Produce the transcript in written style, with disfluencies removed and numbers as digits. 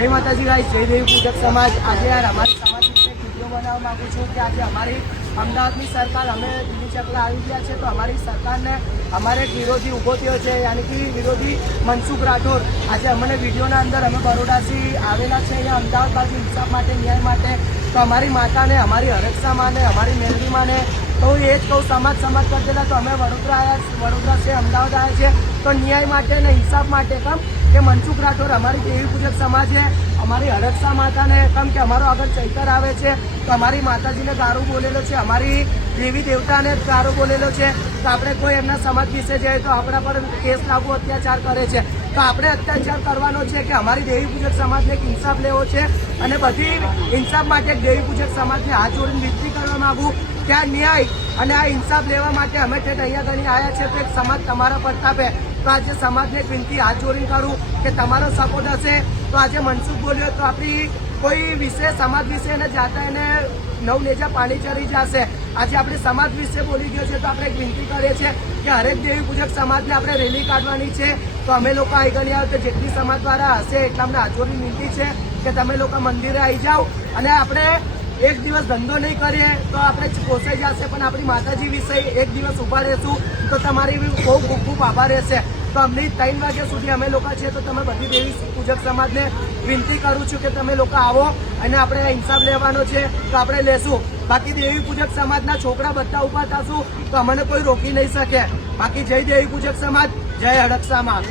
જય માતાજી ગાઈસ, જય દેવી પૂજક સમાજ। આજે યાર અમારી સમાજ વિશે વિડીયો બનાવવા માંગુ છું કે આજે અમારી અમદાવાદની સરકાર અમે દિલ્હી ચકલા આવી ગયા છે, તો અમારી સરકારને અમારે એક વિરોધી ઊભો થયો છે, યાની કે વિરોધી મનસુખ રાઠોડ। આજે અમને વિડીયોના અંદર અમે બરોડાથી આવેલા છે અહીંયા અમદાવાદ બાજુ ઇન્સાફ માટે, ન્યાય માટે। તો અમારી માતાને, અમારી હરક્ષા માને, અમારી મેલડી માને તો એ જ કહું, સમાજ કરી દેલા। તો અમે વડોદરા છે, અમદાવાદ આવ્યા છે તો ન્યાય માટે અને ઇન્સાફ માટે કેમ કે મનસુખ રાઠોડ અમારી દેવી પૂજક સમાજે અમારી હરક્ષા માતાને કેમ કે અમારો આગળ ચૈતર આવે છે તો અમારી માતાજીને ગારું બોલેલો છે, અમારી દેવી દેવતાને ગારું બોલેલો છે। તો આપણે કોઈ એમના સમાજ વિશે જઈએ તો આપણા પર કેસ લાગુ, અત્યાચાર કરે છે તો આપણે અત્યાચાર કરવાનો છે કે અમારી દેવી પૂજક સમાજને એક ઇન્સાફ લેવો છે। અને બધી ઇન્સાફ માટે દેવી પૂજક સમાજને હાથ જોડીને વિનંતી કરવા માંગુ કે આ ન્યાય અને આ ઇન્સાફ લેવા માટે અમે ઠેઠ અહીંયા ગણી આવ્યા છે તો એક સમાજ તમારા પ્રતાપે। તો આજે સમાજને એક વિનંતી હાથ જોડીને કરું કે તમારો સપોર્ટ હશે તો આજે મનસુખ બોલ્યો તો આપણી કોઈ વિશે સમાજ વિશે એને જાતા એને નવનેજા પાણી ચડી જશે। આજે આપણે સમાજ વિશે બોલી ગયો છે તો આપણે એક વિનંતી કરીએ છીએ કે હરેક દેવી પૂજક સમાજને આપણે રેલી કાઢવાની છે। તો અમે લોકો અહીં ગણી આવ્યો તો જેટલી સમાજ દ્વારા હશે એટલા અમને હાથ જોડીને વિનંતી છે કે તમે લોકો મંદિરે આવી જાઓ અને આપણે એક દિવસ ધંધો નહીં કરીએ તો આપણે પોસાઈ જશે, પણ આપણી માતાજી વિશે એક દિવસ ઉભા રહેશું તો તમારી બહુ ખૂબ ખૂબ આભાર રહેશે। તો અમને 3 વાગ્યા સુધી અમે લોકો છીએ તો તમે બધી દેવી પૂજક સમાજને વિનંતી કરું છું કે તમે લોકો આવો અને આપણે ઇન્સાફ લેવાનો છે તો આપણે લેશું। બાકી દેવી પૂજક સમાજના છોકરા બધા ઉભા થશું તો અમને કોઈ રોકી નહીં શકે। બાકી જય દેવી પૂજક સમાજ, જય હડક્ષા માં।